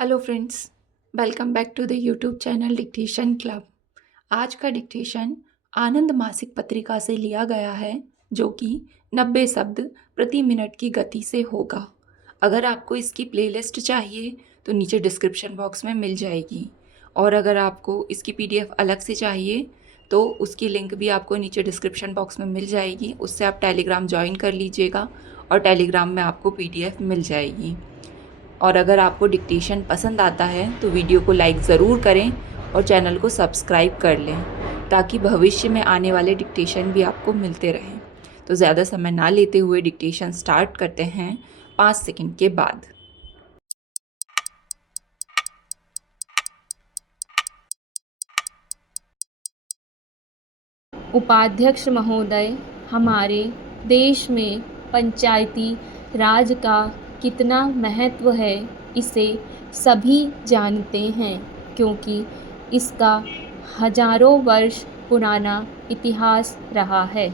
Hello friends, welcome back to the YouTube channel dictation club. आज का dictation आनंद मासिक पत्रिका से लिया गया है, जो कि 90 शब्द प्रति मिनट की गति से होगा। अगर आपको इसकी प्लेलिस्ट चाहिए तो नीचे डिस्क्रिप्शन बॉक्स में मिल जाएगी, और अगर आपको इसकी पीडीएफ अलग से चाहिए तो उसकी लिंक भी आपको नीचे डिस्क्रिप्शन बॉक्स में मिल जाएगी। उससे आप टेलीग्राम ज्वाइन कर लीजिएगा और टेलीग्राम में आपको पीडीएफ मिल जाएगी। और अगर आपको डिक्टेशन पसंद आता है तो वीडियो को लाइक ज़रूर करें और चैनल को सब्सक्राइब कर लें, ताकि भविष्य में आने वाले डिक्टेशन भी आपको मिलते रहें। तो ज़्यादा समय ना लेते हुए डिक्टेशन स्टार्ट करते हैं 5 सेकंड के बाद। उपाध्यक्ष महोदय, हमारे देश में पंचायती राज का कितना महत्व है इसे सभी जानते हैं, क्योंकि इसका हजारों वर्ष पुराना इतिहास रहा है।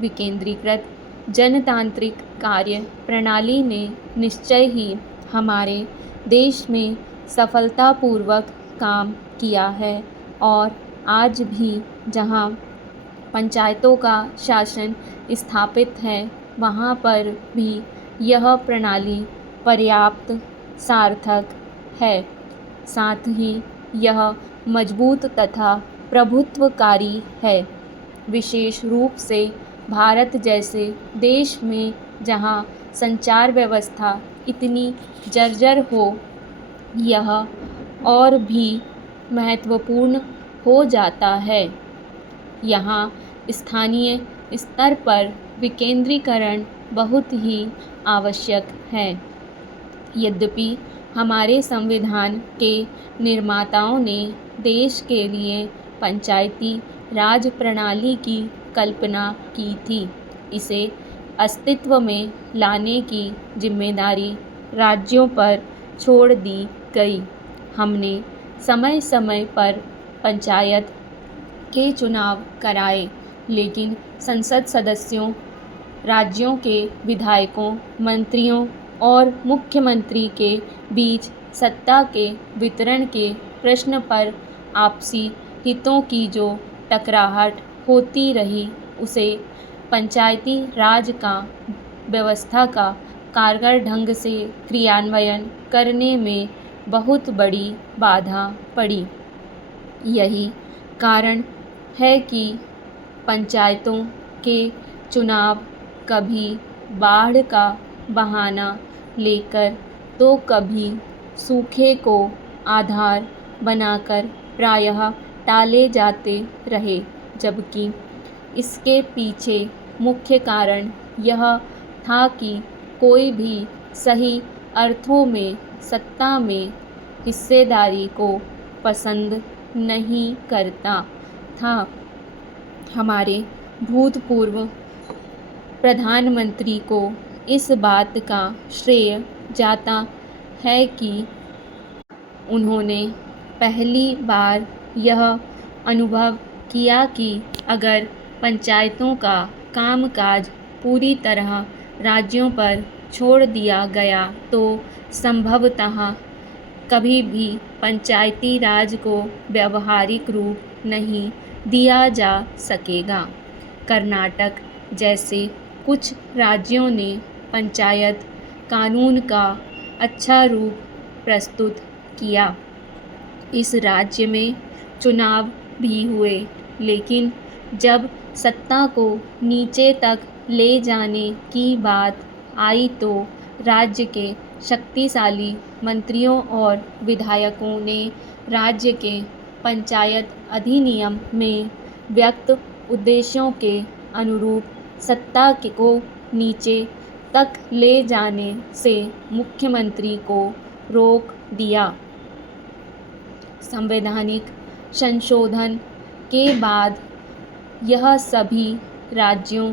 विकेंद्रीकृत जनतांत्रिक कार्य प्रणाली ने निश्चय ही हमारे देश में सफलतापूर्वक काम किया है, और आज भी जहां पंचायतों का शासन स्थापित है वहाँ पर भी यह प्रणाली पर्याप्त सार्थक है। साथ ही यह मजबूत तथा प्रभुत्वकारी है, विशेष रूप से भारत जैसे देश में जहाँ संचार व्यवस्था इतनी जर्जर हो, यह और भी महत्वपूर्ण हो जाता है। यहाँ स्थानीय स्तर पर विकेंद्रीकरण बहुत ही आवश्यक है। यद्यपि हमारे संविधान के निर्माताओं ने देश के लिए पंचायती राज प्रणाली की कल्पना की थी, इसे अस्तित्व में लाने की जिम्मेदारी राज्यों पर छोड़ दी गई। हमने समय समय पर पंचायत के चुनाव कराए, लेकिन संसद सदस्यों, राज्यों के विधायकों, मंत्रियों और मुख्यमंत्री के बीच सत्ता के वितरण के प्रश्न पर आपसी हितों की जो टकराहट होती रही, उसे पंचायती राज का व्यवस्था का कारगर ढंग से क्रियान्वयन करने में बहुत बड़ी बाधा पड़ी। यही कारण है कि पंचायतों के चुनाव कभी बाढ़ का बहाना लेकर तो कभी सूखे को आधार बनाकर प्रायः टाले जाते रहे, जबकि इसके पीछे मुख्य कारण यह था कि कोई भी सही अर्थों में सत्ता में हिस्सेदारी को पसंद नहीं करता था। हमारे भूतपूर्व प्रधानमंत्री को इस बात का श्रेय जाता है कि उन्होंने पहली बार यह अनुभव किया कि अगर पंचायतों का कामकाज पूरी तरह राज्यों पर छोड़ दिया गया तो संभवतः कभी भी पंचायती राज को व्यावहारिक रूप नहीं दिया जा सकेगा। कर्नाटक जैसे कुछ राज्यों ने पंचायत कानून का अच्छा रूप प्रस्तुत किया। इस राज्य में चुनाव भी हुए, लेकिन जब सत्ता को नीचे तक ले जाने की बात आई तो राज्य के शक्तिशाली मंत्रियों और विधायकों ने राज्य के पंचायत अधिनियम में व्यक्त उद्देश्यों के अनुरूप सत्ता को नीचे तक ले जाने से मुख्यमंत्री को रोक दिया। संवैधानिक संशोधन के बाद यह सभी राज्यों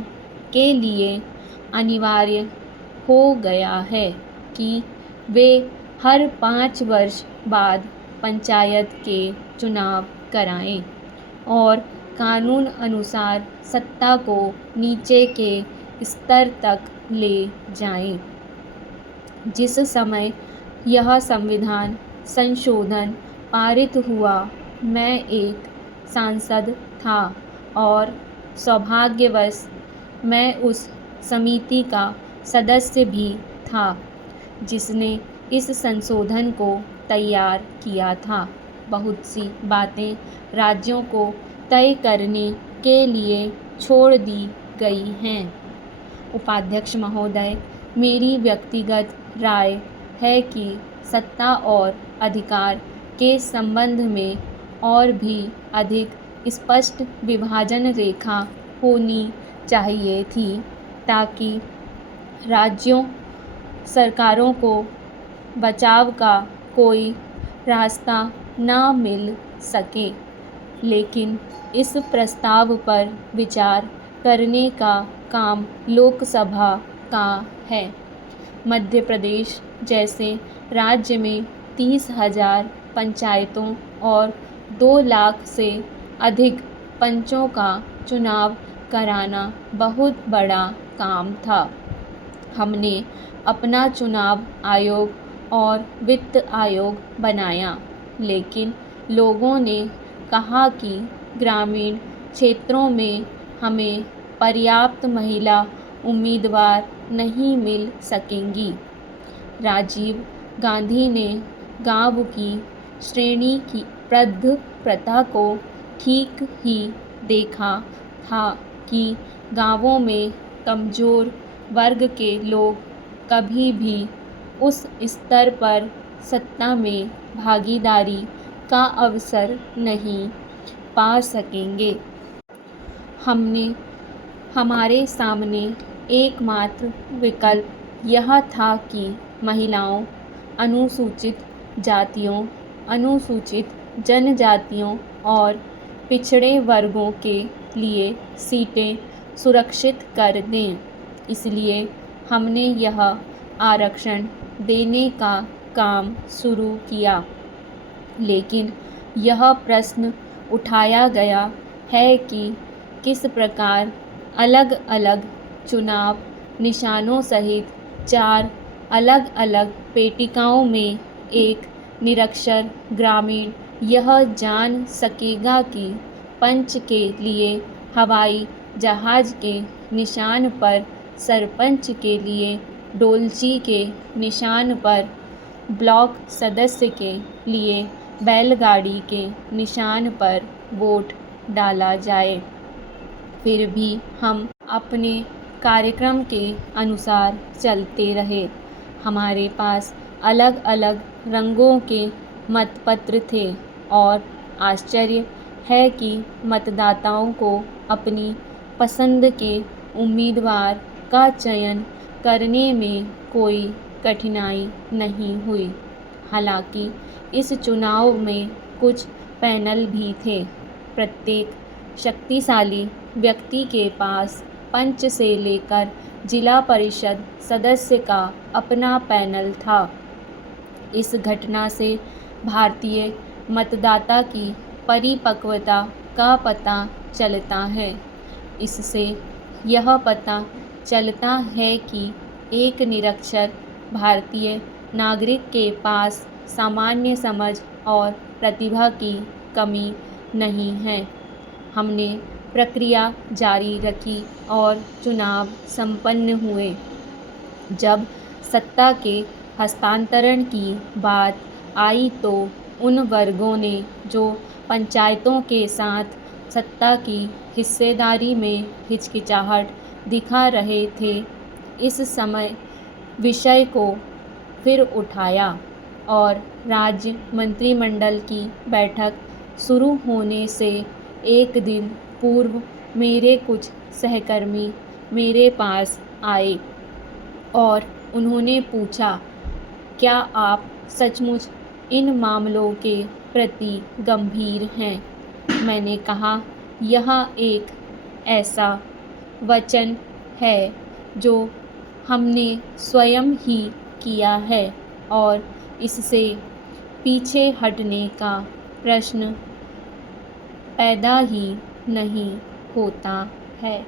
के लिए अनिवार्य हो गया है कि वे हर 5 वर्ष बाद पंचायत के चुनाव कराएं और कानून अनुसार सत्ता को नीचे के स्तर तक ले जाएं। जिस समय यह संविधान संशोधन पारित हुआ, मैं एक सांसद था और सौभाग्यवश मैं उस समिति का सदस्य भी था जिसने इस संशोधन को तैयार किया था। बहुत सी बातें राज्यों को तय करने के लिए छोड़ दी गई हैं। उपाध्यक्ष महोदय, मेरी व्यक्तिगत राय है कि सत्ता और अधिकार के संबंध में और भी अधिक स्पष्ट विभाजन रेखा होनी चाहिए थी ताकि राज्यों सरकारों को बचाव का कोई रास्ता न मिल सके। लेकिन इस प्रस्ताव पर विचार करने का काम लोकसभा का है। मध्य प्रदेश जैसे राज्य में 30,000 पंचायतों और 2 लाख से अधिक पंचों का चुनाव कराना बहुत बड़ा काम था। हमने अपना चुनाव आयोग और वित्त आयोग बनाया, लेकिन लोगों ने कहा कि ग्रामीण क्षेत्रों में हमें पर्याप्त महिला उम्मीदवार नहीं मिल सकेंगी। राजीव गांधी ने गांव की श्रेणी की प्रथा को ठीक ही देखा था कि गांवों में कमज़ोर वर्ग के लोग कभी भी उस स्तर पर सत्ता में भागीदारी का अवसर नहीं पा सकेंगे। हमारे सामने एकमात्र विकल्प यह था कि महिलाओं, अनुसूचित जातियों, अनुसूचित जनजातियों और पिछड़े वर्गों के लिए सीटें सुरक्षित कर दें। इसलिए हमने यह आरक्षण देने का काम शुरू किया। लेकिन यह प्रश्न उठाया गया है कि किस प्रकार अलग अलग चुनाव निशानों सहित 4 अलग अलग पेटिकाओं में एक निरक्षर ग्रामीण यह जान सकेगा कि पंच के लिए हवाई जहाज़ के निशान पर, सरपंच के लिए डोलची के निशान पर, ब्लॉक सदस्य के लिए बैलगाड़ी के निशान पर वोट डाला जाए। फिर भी हम अपने कार्यक्रम के अनुसार चलते रहे। हमारे पास अलग अलग रंगों के मतपत्र थे और आश्चर्य है कि मतदाताओं को अपनी पसंद के उम्मीदवार का चयन करने में कोई कठिनाई नहीं हुई। हालांकि इस चुनाव में कुछ पैनल भी थे। प्रत्येक शक्तिशाली व्यक्ति के पास पंच से लेकर जिला परिषद सदस्य का अपना पैनल था। इस घटना से भारतीय मतदाता की परिपक्वता का पता चलता है। इससे यह पता चलता है कि एक निरक्षर भारतीय नागरिक के पास सामान्य समझ और प्रतिभा की कमी नहीं है। हमने प्रक्रिया जारी रखी और चुनाव संपन्न हुए। जब सत्ता के हस्तांतरण की बात आई तो उन वर्गों ने जो पंचायतों के साथ सत्ता की हिस्सेदारी में हिचकिचाहट दिखा रहे थे, इस समय विषय को फिर उठाया और राज्य मंत्रिमंडल की बैठक शुरू होने से एक दिन पूर्व मेरे कुछ सहकर्मी मेरे पास आए और उन्होंने पूछा, क्या आप सचमुच इन मामलों के प्रति गंभीर हैं? मैंने कहा, यह एक ऐसा वचन है जो हमने स्वयं ही किया है और इससे पीछे हटने का प्रश्न पैदा ही नहीं होता है।